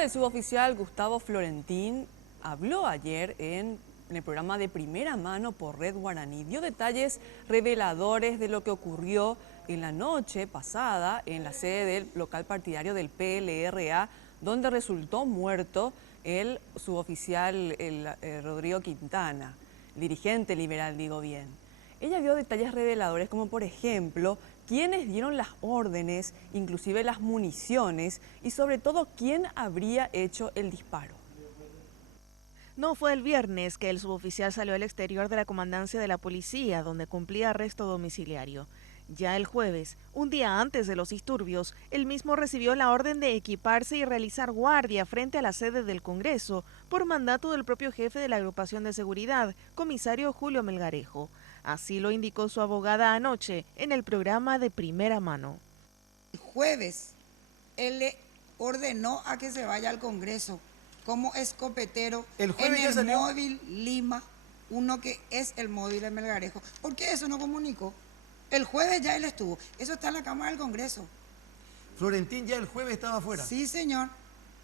fiscal, el suboficial Gustavo Florentín, habló ayer en el programa de Primera Mano por Red Guaraní. Dio detalles reveladores de lo que ocurrió en la noche pasada en la sede del local partidario del PLRA, donde resultó muerto el suboficial Rodrigo Quintana, dirigente liberal, digo bien. Ella dio detalles reveladores como, por ejemplo, quiénes dieron las órdenes, inclusive las municiones, y sobre todo quién habría hecho el disparo. No fue el viernes que el suboficial salió al exterior de la comandancia de la policía, donde cumplía arresto domiciliario. Ya el jueves, un día antes de los disturbios, él mismo recibió la orden de equiparse y realizar guardia frente a la sede del Congreso, por mandato del propio jefe de la agrupación de seguridad, comisario Julio Melgarejo. Así lo indicó su abogada anoche en el programa de Primera Mano. El jueves, él le ordenó a que se vaya al Congreso como escopetero en el móvil Lima, uno que es el móvil de Melgarejo. ¿Por qué eso no comunicó? El jueves ya él estuvo. Eso está en la Cámara del Congreso. Florentín ya el jueves estaba afuera. Sí, señor.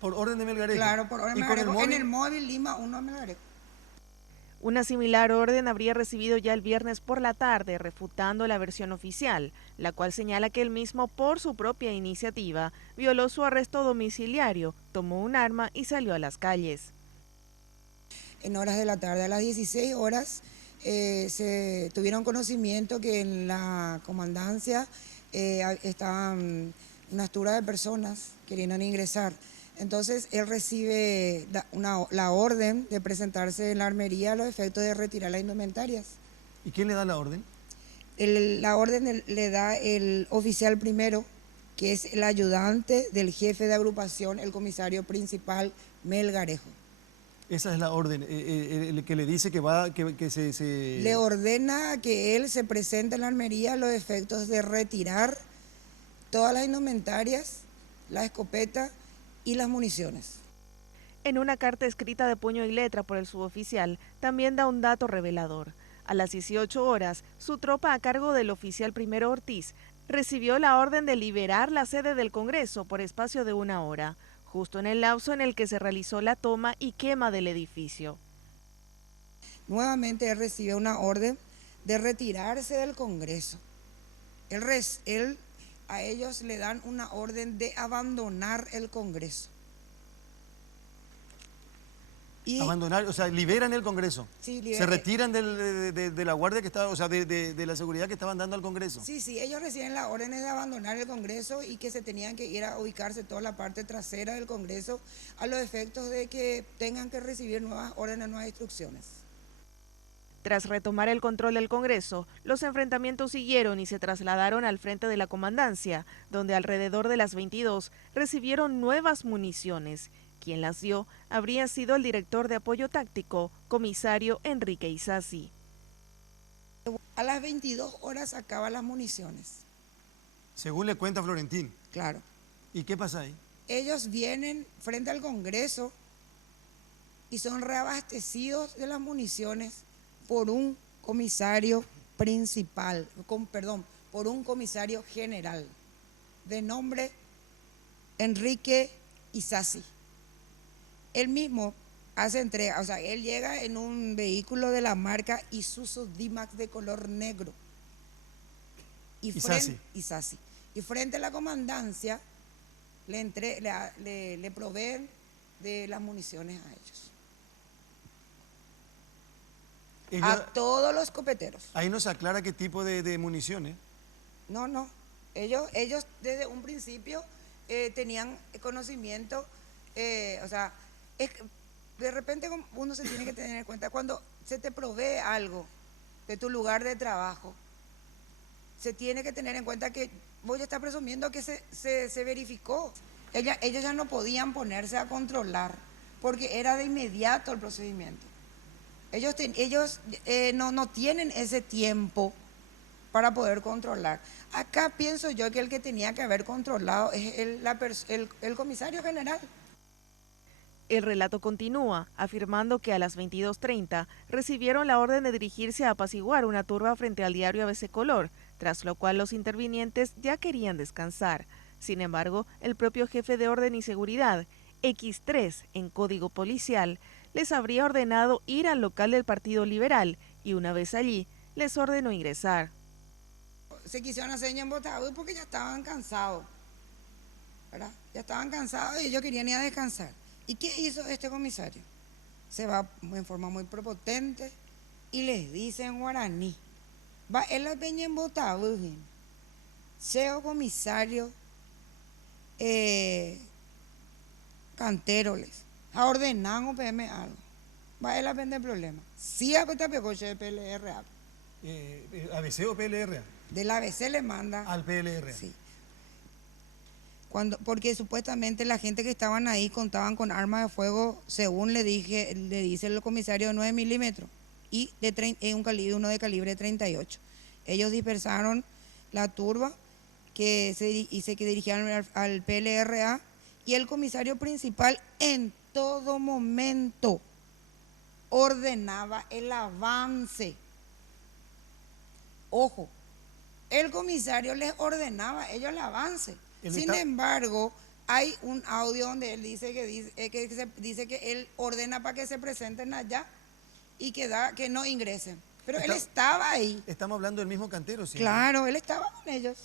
¿Por orden de Melgarejo? Claro, por orden de Melgarejo. En el móvil Lima 1 de Melgarejo. Una similar orden habría recibido ya el viernes por la tarde, refutando la versión oficial, la cual señala que él mismo, por su propia iniciativa, violó su arresto domiciliario, tomó un arma y salió a las calles. En horas de la tarde, a las 16 horas, se tuvieron conocimiento que en la comandancia estaban unas turas de personas queriendo ingresar. Entonces él recibe la orden de presentarse en la armería a los efectos de retirar las indumentarias. ¿Y quién le da la orden? La orden le da el oficial primero, que es el ayudante del jefe de agrupación, el comisario principal Melgarejo. Esa es la orden, el que le dice que se... Le ordena que él se presente en la armería a los efectos de retirar todas las indumentarias, la escopeta y las municiones. En una carta escrita de puño y letra por el suboficial, también da un dato revelador. A las 18 horas, su tropa a cargo del oficial primero Ortiz recibió la orden de liberar la sede del Congreso por espacio de 1 hora, justo en el lapso en el que se realizó la toma y quema del edificio. Nuevamente él recibe una orden de retirarse del Congreso. A ellos le dan una orden de abandonar el Congreso. Abandonar, o sea, liberan el Congreso. Sí, se retiran de la guardia que estaba, o sea, de la seguridad que estaban dando al Congreso. Sí, ellos reciben las órdenes de abandonar el Congreso y que se tenían que ir a ubicarse toda la parte trasera del Congreso a los efectos de que tengan que recibir nuevas órdenes, nuevas instrucciones. Tras retomar el control del Congreso, los enfrentamientos siguieron y se trasladaron al frente de la comandancia, donde alrededor de las 22 recibieron nuevas municiones. Quien las dio habría sido el director de apoyo táctico, comisario Enrique Isasi. A las 22 horas acaban las municiones. Según le cuenta Florentín. Claro. ¿Y qué pasa ahí? Ellos vienen frente al Congreso y son reabastecidos de las municiones por un comisario principal, por un comisario general, de nombre Enrique Isasi. Él mismo hace entrega, o sea, él llega en un vehículo de la marca Isuzu D-Max de color negro. Isasi. Y frente a la comandancia le proveen de las municiones a ellos. A todos los escopeteros. Ahí nos aclara qué tipo de municiones. No. Ellos desde un principio tenían conocimiento, o sea, de repente uno se tiene que tener en cuenta, cuando se te provee algo de tu lugar de trabajo, se tiene que tener en cuenta que vos ya estás presumiendo que se verificó. Ellos ya no podían ponerse a controlar, porque era de inmediato el procedimiento. Ellos no tienen ese tiempo para poder controlar. Acá pienso yo que el que tenía que haber controlado es el comisario general. El relato continúa, afirmando que a las 22:30 recibieron la orden de dirigirse a apaciguar una turba frente al diario ABC Color, tras lo cual los intervinientes ya querían descansar. Sin embargo, el propio jefe de orden y seguridad X3 en código policial, les habría ordenado ir al local del Partido Liberal y una vez allí les ordenó ingresar. Se quisieron hacer ñembotados porque ya estaban cansados, ¿verdad? Ya estaban cansados y ellos querían ir a descansar. ¿Y qué hizo este comisario? Se va en forma muy prepotente y les dice en guaraní: va él la peña embotado, seo comisario canteroles, a ordenar un PM algo. Va él la vender problema. Sí, a peta pecoche de PLRA. ¿ABC o PLRA? Del ABC le manda Al PLRA. Sí. Porque supuestamente la gente que estaban ahí contaban con armas de fuego, según le dice el comisario, de 9 milímetros y uno de calibre 38. Ellos dispersaron la turba que se dirigieron al PLRA y el comisario principal en todo momento ordenaba el avance. Ojo, el comisario les ordenaba a ellos el avance. Sin embargo, hay un audio donde él dice que él ordena para que se presenten allá y que no ingresen. Pero él estaba ahí. Estamos hablando del mismo cantero, ¿sí? Claro, él estaba con ellos.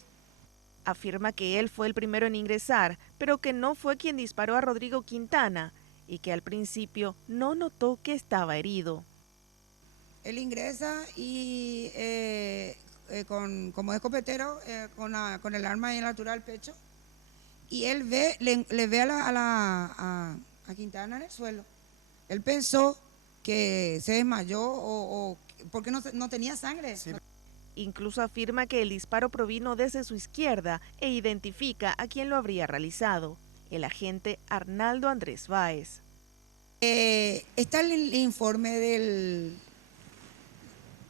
Afirma que él fue el primero en ingresar, pero que no fue quien disparó a Rodrigo Quintana y que al principio no notó que estaba herido. Él ingresa y como escopetero, con el arma en la altura del pecho, y él le ve a Quintana en el suelo. Él pensó que se desmayó o porque no tenía sangre. Sí. Incluso afirma que el disparo provino desde su izquierda e identifica a quien lo habría realizado, el agente Arnaldo Andrés Báez. Está el informe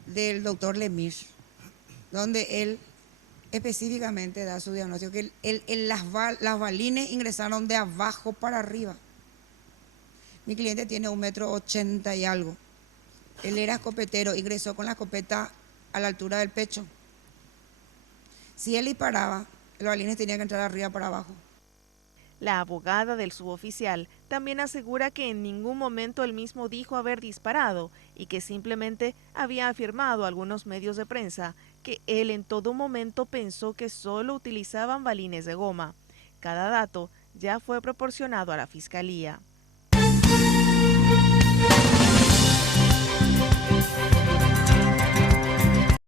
del doctor Lemir, donde él específicamente da su diagnóstico, que las balines ingresaron de abajo para arriba. Mi cliente tiene 1,80 m y algo. Él era escopetero, ingresó con la escopeta a la altura del pecho. Si él disparaba, los balines tenían que entrar arriba para abajo. La abogada del suboficial también asegura que en ningún momento él mismo dijo haber disparado y que simplemente había afirmado a algunos medios de prensa que él en todo momento pensó que solo utilizaban balines de goma. Cada dato ya fue proporcionado a la fiscalía.